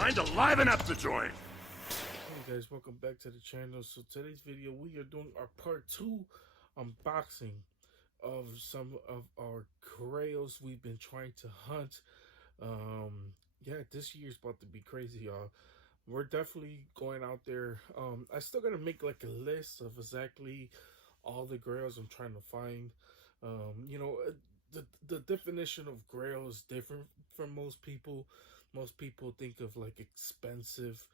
Time to liven up the joint. Hey guys, welcome back to the channel. So today's video we are doing our part 2 unboxing of some of our grails we've been trying to hunt. Yeah, this year's about to be crazy, y'all. We're definitely going out there. I still gotta make like a list of exactly all the grails I'm trying to find. The definition of grail is different from most people. Most people think of like expensive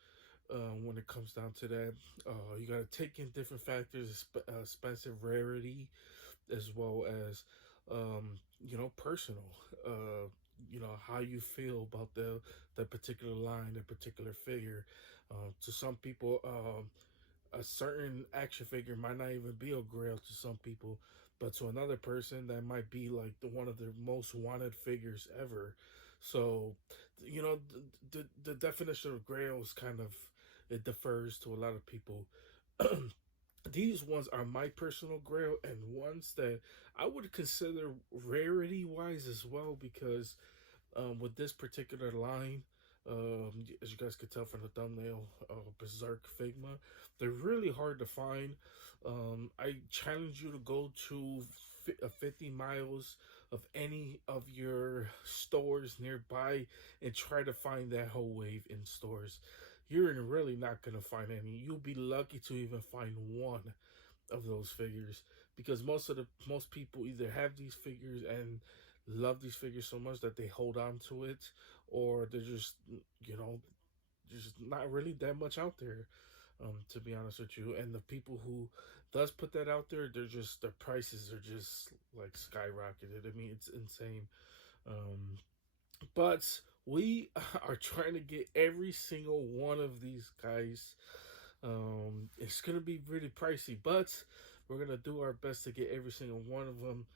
when it comes down to that. You got to take in different factors, expensive, rarity, as well as personal. How you feel about the particular line, the particular figure. To some people, a certain action figure might not even be a grail to some people, but to another person that might be like one of the most wanted figures ever. So the definition of grail is kind of, it differs to a lot of people. These ones are my personal grail and ones that I would consider rarity wise as well, because with this particular line, as you guys could tell from the thumbnail, Berserk Figma, they're really hard to find. I challenge you to go to 50 miles of any of your stores nearby and try to find that whole wave in stores. You're really not going to find any. You'll be lucky to even find one of those figures, because most people either have these figures and love these figures so much that they hold on to it, or they're just just not really that much out there, to be honest with you. And the people who does put that out there, they're just, their prices are just like skyrocketed. I mean, it's insane. But we are trying to get every single one of these guys. It's gonna be really pricey, but we're gonna do our best to get every single one of them.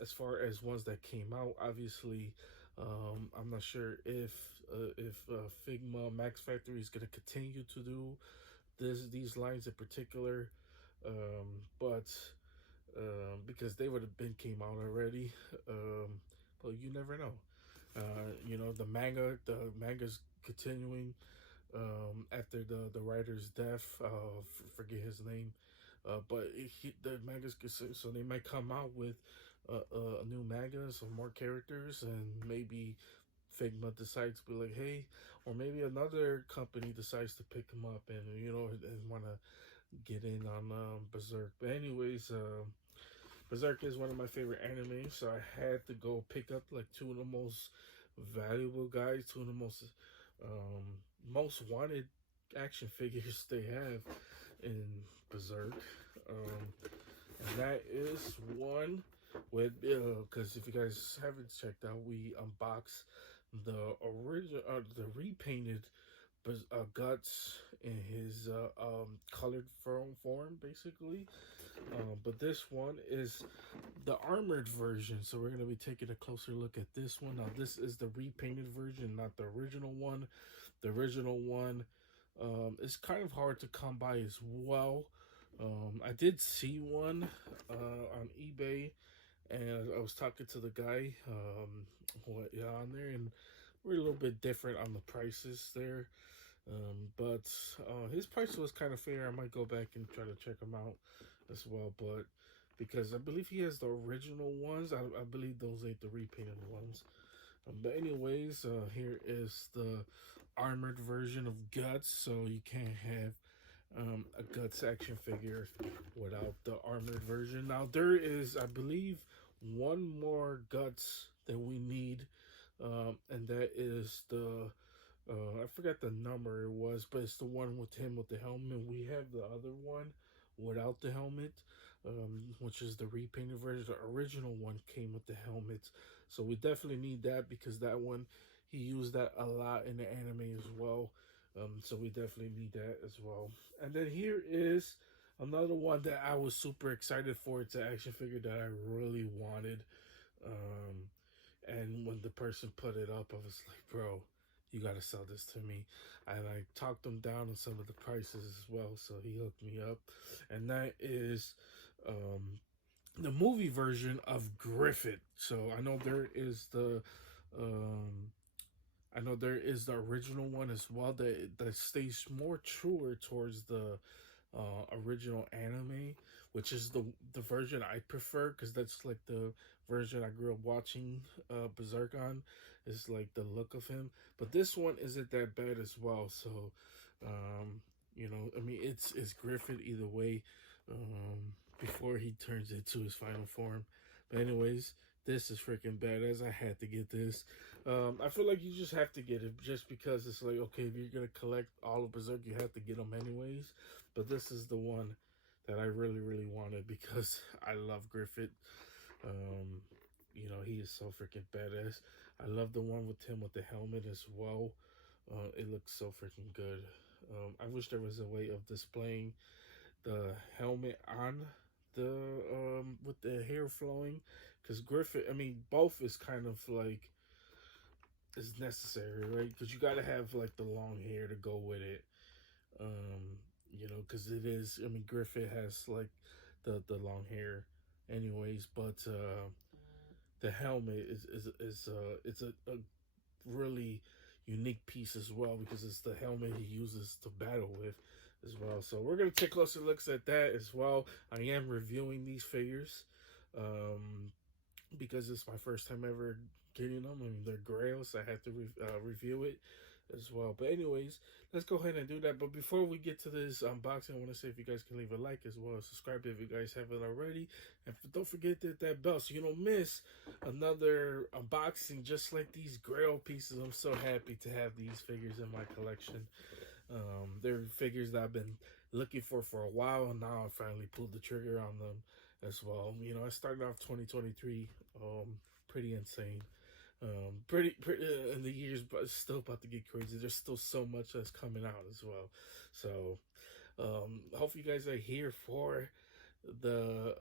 As far as ones that came out, obviously, I'm not sure if Figma Max Factory is gonna continue to do these lines in particular, but because they would have been came out already. But you never know. The manga's continuing after the writer's death. Forget his name, but the manga's, so they might come out with a new manga, some more characters, and maybe Figma decides to be like, hey, or maybe another company decides to pick them up and and want to get in on Berserk. But anyways, Berserk is one of my favorite animes, so I had to go pick up like two of the most valuable guys, two of the most wanted action figures they have in Berserk. And that is one with, because if you guys haven't checked out, we unboxed the original, the repainted Guts in his colored form, basically. But this one is the armored version, so we're going to be taking a closer look at this one. Now, this is the repainted version, not the original one. The original one is kind of hard to come by as well. I did see one on eBay, and I was talking to the guy on there, and we're a little bit different on the prices there. But his price was kind of fair. I might go back and try to check him out as well. But because I believe he has the original ones, I believe those ain't the repainted ones. But anyways, here is the armored version of Guts. So you can't have a Guts action figure without the armored version. Now there is, I believe, one more Guts that we need, and that is the I forgot the number it was, but it's the one with him with the helmet. We have the other one without the helmet, which is the repainted version. The original one came with the helmet, so we definitely need that, because that one, he used that a lot in the anime as well. So we definitely need that as well. And then here is another one that I was super excited for. It's an action figure that I really wanted. And when the person put it up, I was like, bro, you got to sell this to me. And I talked him down on some of the prices as well, so he hooked me up. And that is the movie version of Griffith. So I know there is the I know there is the original one as well that stays more truer towards the original anime, which is the version I prefer because that's like the version I grew up watching Berserk on. Is like the look of him, but this one isn't that bad as well. So, um, I mean, it's Griffith either way. Before he turns into his final form, but anyways, this is freaking badass. I had to get this. I feel like you just have to get it just because it's like, okay, if you're gonna collect all of Berserk, you have to get them anyways. But this is the one that I really, really wanted because I love Griffith. Um, he is so freaking badass. I love the one with him with the helmet as well. It looks so freaking good. I wish there was a way of displaying the helmet on the with the hair flowing, because Griffith, I mean, both is kind of like is necessary, right? Because you got to have like the long hair to go with it. Because it is. I mean, Griffith has like the long hair, anyways. But the helmet is it's a really unique piece as well because it's the helmet he uses to battle with as well. So we're gonna take closer looks at that as well. I am reviewing these figures. Um, because it's my first time ever getting them. I mean, they're Grails. I had to review it as well. But anyways, let's go ahead and do that. But before we get to this unboxing, I want to say if you guys can leave a like as well as subscribe if you guys haven't already, and don't forget that bell so you don't miss another unboxing just like these Grail pieces. I'm so happy to have these figures in my collection. They're figures that I've been looking for a while, and now I finally pulled the trigger on them as well. I started off 2023, pretty insane. Pretty in the years, but it's still about to get crazy. There's still so much that's coming out as well. So, hope you guys are here for the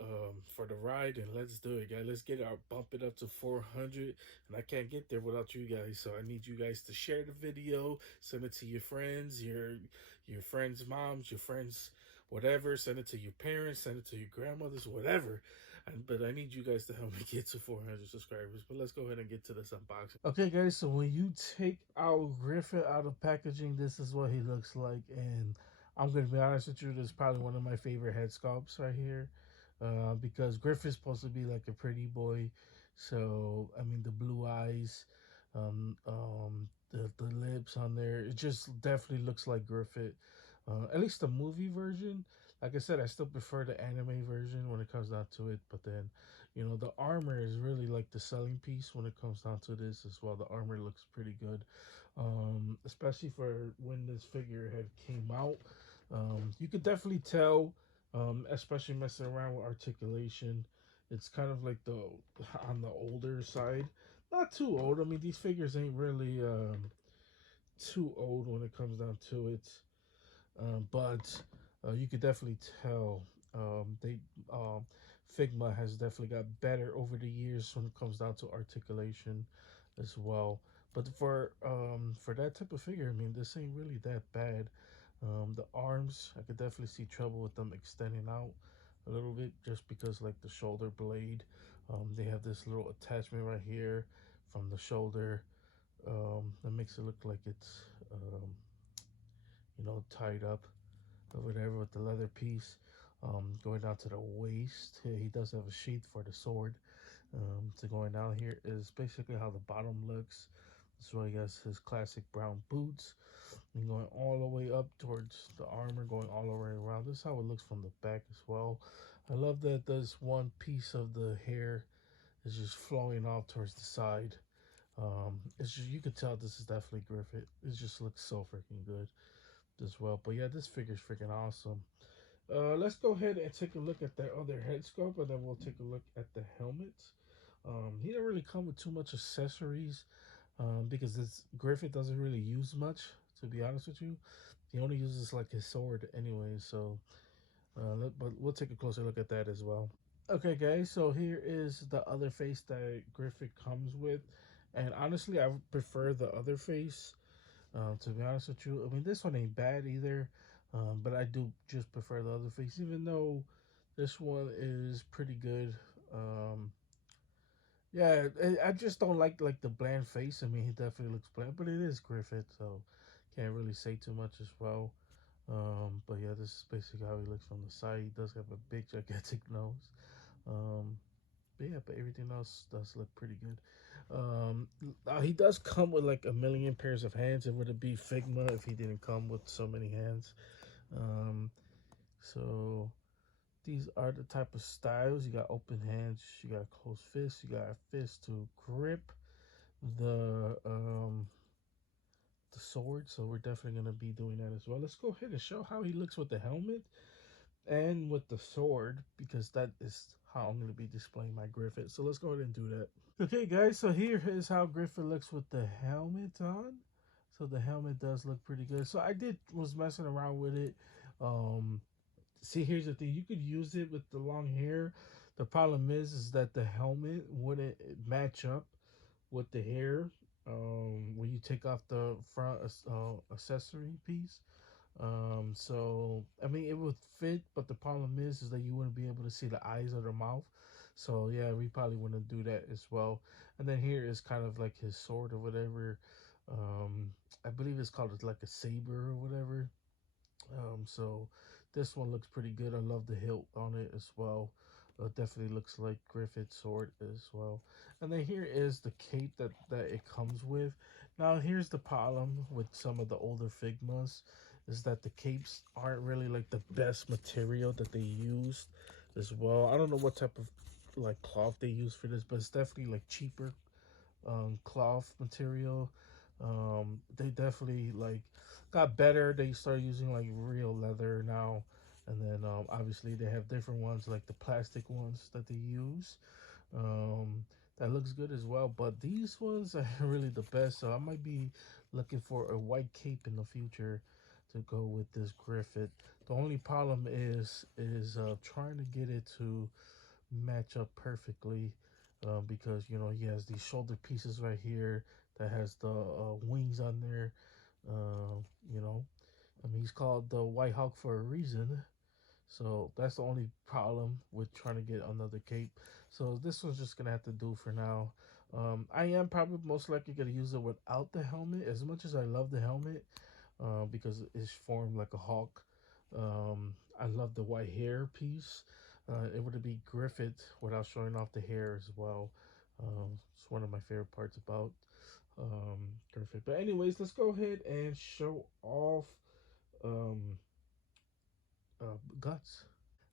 ride, and let's do it, guys. Let's get our bump it up to 400, and I can't get there without you guys. So I need you guys to share the video, send it to your friends, your friends' moms, your friends, whatever. Send it to your parents, send it to your grandmothers, whatever. But I need you guys to help me get to 400 subscribers. But let's go ahead and get to this unboxing. Okay, guys. So when you take our Griffith out of packaging, this is what he looks like, and I'm gonna be honest with you. This is probably one of my favorite head sculpts right here, because Griffith's supposed to be like a pretty boy. So I mean, the blue eyes, the lips on there, it just definitely looks like Griffith. At least the movie version. Like I said, I still prefer the anime version when it comes down to it. But then, the armor is really like the selling piece when it comes down to this as well. The armor looks pretty good, especially for when this figure had came out. You could definitely tell, especially messing around with articulation. It's kind of like the on the older side, not too old. I mean, these figures ain't really too old when it comes down to it. But you could definitely tell they Figma has definitely got better over the years when it comes down to articulation as well. But for that type of figure, I mean, this ain't really that bad. The arms, I could definitely see trouble with them extending out a little bit just because like the shoulder blade, they have this little attachment right here from the shoulder that makes it look like it's tied up or whatever with the leather piece. Going down to the waist, he does have a sheath for the sword. So going down here is basically how the bottom looks. So I guess his classic brown boots, and going all the way up towards the armor, going all the way around. This is how it looks from the back as well. I love that this one piece of the hair is just flowing off towards the side. It's just, you could tell this is definitely Griffith. It just looks so freaking good as well. But yeah, this figure's freaking awesome. Let's go ahead and take a look at that other head sculpt, and then we'll take a look at the helmet. He didn't really come with too much accessories, because this Griffith doesn't really use much. To be honest with you, he only uses like his sword anyway. So, but we'll take a closer look at that as well. Okay, guys. So here is the other face that Griffith comes with, and honestly, I prefer the other face. To be honest with you, I mean this one ain't bad either, but I do just prefer the other face, even though this one is pretty good. Um, Yeah, I just don't like the bland face. I mean, he definitely looks bland, but it is Griffith, so can't really say too much as well. But yeah, this is basically how he looks from the side. He does have a big, gigantic nose. Um, but yeah, but everything else does look pretty good. He does come with like a million pairs of hands. It would be Figma if he didn't come with so many hands. Um, so these are the type of styles. You got open hands, you got closed fists, you got a fist to grip the the sword. So we're definitely gonna be doing that as well. Let's go ahead and show how he looks with the helmet and with the sword because that is how I'm gonna be displaying my Griffith. So let's go ahead and do that. Okay, guys. So here is how Griffith looks with the helmet on. So the helmet does look pretty good. So I did was messing around with it. Um, See, here's the thing: you could use it with the long hair. The problem is that the helmet wouldn't match up with the hair. When you take off the front accessory piece. So I mean, it would fit, but the problem is that you wouldn't be able to see the eyes or the mouth. So yeah, we probably wouldn't do that as well. And then here is kind of like his sword or whatever. I believe it's called like a saber or whatever. So this one looks pretty good. I love the hilt on it as well. Definitely looks like Griffith's sword as well. And then here is the cape that it comes with. Now here's the problem with some of the older Figmas is that the capes aren't really like the best material that they used as well. I don't know what type of like cloth they use for this, but it's definitely like cheaper cloth material. They definitely like got better. They started using like real leather now, and then obviously they have different ones like the plastic ones that they use. Um, that looks good as well. But these ones are really the best. So I might be looking for a white cape in the future to go with this Griffith. The only problem is trying to get it to match up perfectly because you know he has these shoulder pieces right here that has the wings on there. Uh, you know, I mean he's called the White Hawk for a reason. So that's the only problem with trying to get another cape. So this one's just gonna have to do for now. I am probably most likely gonna use it without the helmet. As much as I love the helmet, because it's formed like a hawk. I love the white hair piece. It would be Griffith without showing off the hair as well. It's one of my favorite parts about Griffith. But anyways, let's go ahead and show off um, guts.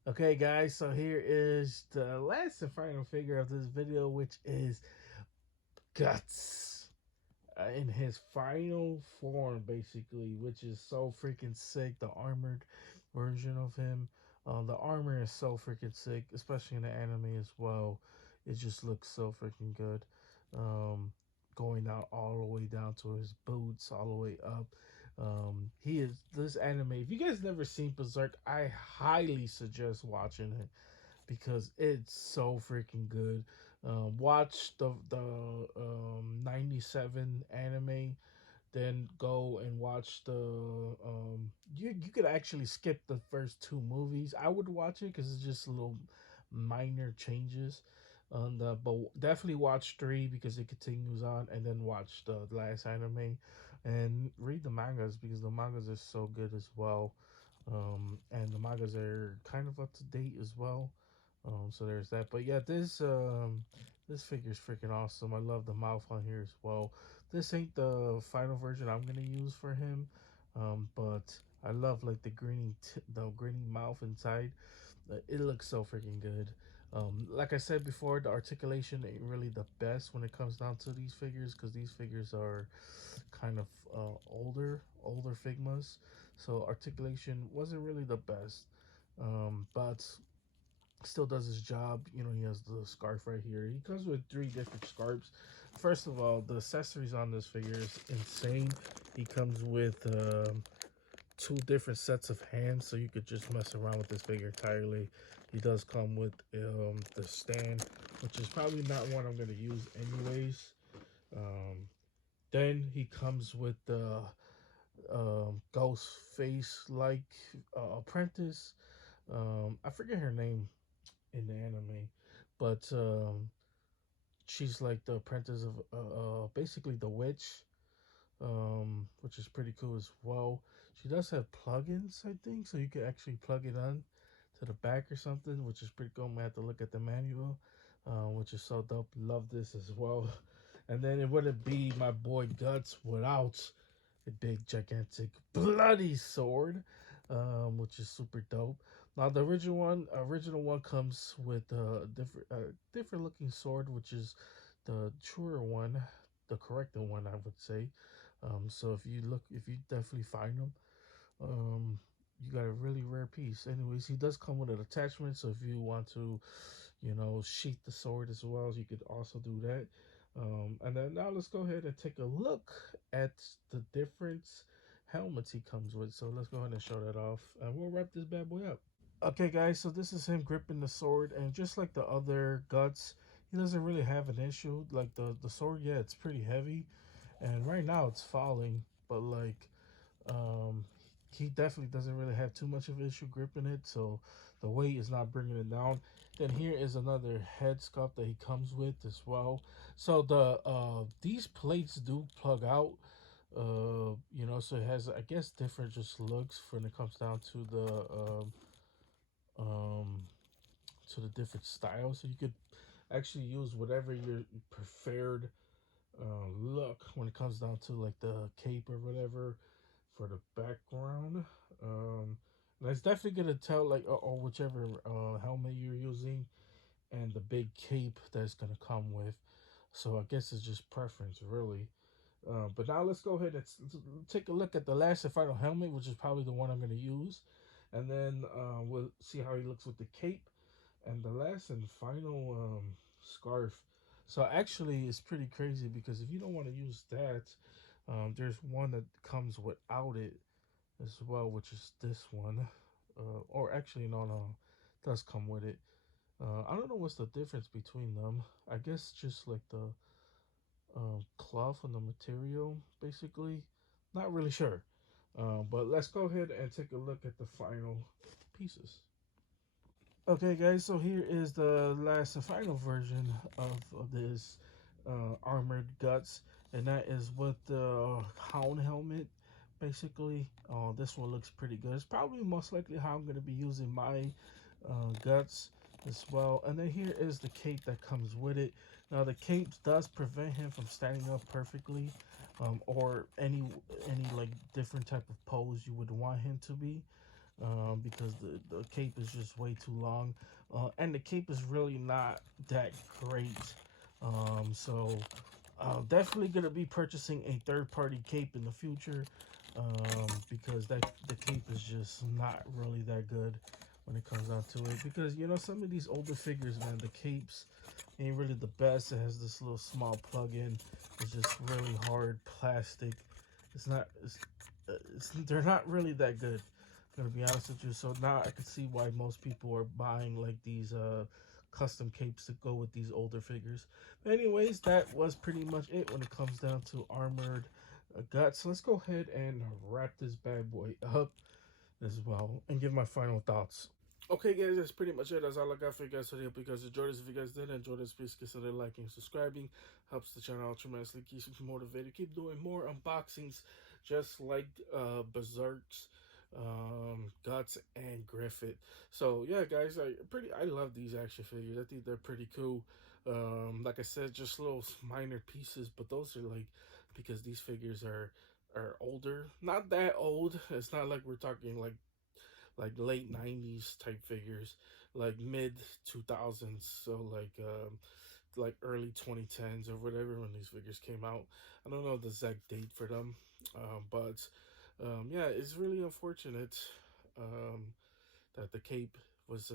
Okay, guys. So here is the last and final figure of this video, which is guts. In his final form, basically, which is so freaking sick. The armored version of him. The armor is so freaking sick, especially in the anime as well. It just looks so freaking good. Um, Going out all the way down to his boots, all the way up. He is this anime. If you guys never seen Berserk, I highly suggest watching it because it's so freaking good. Watch the 97 anime, then go and watch the you could actually skip the first two movies. I would watch it because it's just little minor changes. But definitely watch three because it continues on, and then watch the last anime, and read the mangas because the mangas are so good as well. And the mangas are kind of up to date as well. So there's that. But yeah, this figure is freaking awesome. I love the mouth on here as well. This ain't the final version I'm gonna use for him, but I love like the greeny mouth inside. It looks so freaking good. Like I said before, the articulation ain't really the best when it comes down to these figures because these figures are kind of older Figmas, so articulation wasn't really the best. But still does his job. You know, he has the scarf right here. He comes with three different scarves. First of all, the accessories on this figure is insane. He comes with two different sets of hands, so you could just mess around with this figure entirely. He does come with the stand, which is probably not one I'm going to use anyways. Um, then he comes with the ghost face like apprentice. I forget her name in the anime, but she's like the apprentice of basically the witch, which is pretty cool as well. She does have plugins, I think, so you can actually plug it on to the back or something, which is pretty cool. I'm gonna have to look at the manual, which is so dope. Love this as well. And then it wouldn't be my boy Guts without a big, gigantic, bloody sword, which is super dope. Now the original one comes with a different looking sword, which is the truer one, the correct one, I would say. So if you definitely find them, you got a really rare piece. Anyways, he does come with an attachment, so if you want to, sheath the sword as well, you could also do that. And then now let's go ahead and take a look at the different helmets he comes with. So let's go ahead and show that off, and we'll wrap this bad boy up. Okay, guys, so this is him gripping the sword, and just like the other Guts, he doesn't really have an issue. Like the sword, yeah, it's pretty heavy, and right now it's falling, but like um, he definitely doesn't really have too much of an issue gripping it, so the weight is not bringing it down. Then here is another head sculpt that he comes with as well. So these plates do plug out, so it has, I guess, different just looks when it comes down um to the different styles. So you could actually use whatever your preferred look when it comes down to like the cape or whatever for the background. And it's definitely gonna tell like or whichever helmet you're using and the big cape that's gonna come with. So I guess it's just preference really. But now let's go ahead and take a look at the last and final helmet, which is probably the one I'm gonna use, and then we'll see how he looks with the cape and the last and final scarf. So actually, it's pretty crazy because if you don't want to use that, there's one that comes without it as well, which is this one. Or actually, no, it does come with it. I don't know what's the difference between them. I guess just like the cloth and the material, basically. Not really sure. But let's go ahead and take a look at the final pieces. Okay, guys, so here is the last and final version of this armored guts, and that is with the hound helmet. Basically, this one looks pretty good. It's probably most likely how I'm going to be using my guts as well. And then here is the cape that comes with it. Now the cape does prevent him from standing up perfectly, or any like different type of pose you would want him to be, because the cape is just way too long, and the cape is really not that great. So definitely gonna be purchasing a third-party cape in the future, because the cape is just not really that good when it comes down to it. Because some of these older figures, man, the capes ain't really the best. It has this little small plug-in. It's just really hard plastic. It's not. They're not really that good, gonna be honest with you. So now I can see why most people are buying like these custom capes to go with these older figures. But anyways, that was pretty much it when it comes down to armored guts. So let's go ahead and wrap this bad boy up as well and give my final thoughts. Okay, guys, that's pretty much it. That's all I got for you guys today. Hope you guys enjoyed this. If you guys did enjoy this, please consider liking and subscribing. Helps the channel out tremendously. Keeps you motivated. Keep doing more unboxings, just like Berserk's, Guts, and Griffith. So yeah, guys, I love these action figures. I think they're pretty cool. Like I said, just little minor pieces, but those are like because these figures are older. Not that old. It's not like we're talking like late 90s type figures, like mid 2000s, so like early 2010s or whatever when these figures came out. I don't know the exact date for them, but yeah, it's really unfortunate um, that the cape was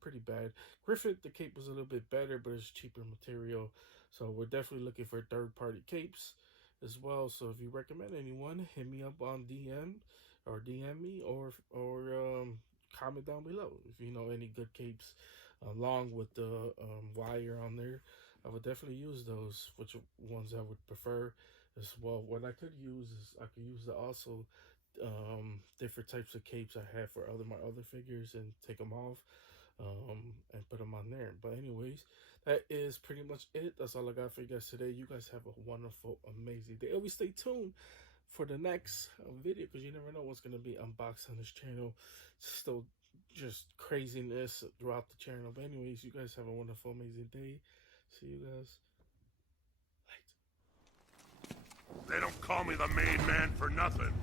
pretty bad. Griffith, the cape was a little bit better, but it's cheaper material, so we're definitely looking for third party capes as well. So if you recommend anyone, hit me up on DM or DM me, or comment down below if you know any good capes along with the wire on there. I would definitely use those. Which ones I would prefer as well. What I could use is I could use the also different types of capes I have for my other figures and take them off and put them on there. But anyways, that is pretty much it. That's all I got for you guys today. You guys have a wonderful, amazing day. Always stay tuned for the next video, because you never know what's going to be unboxed on this channel. Still just craziness throughout the channel. But anyways, you guys have a wonderful, amazing day. See you guys later. They don't call me the main man for nothing.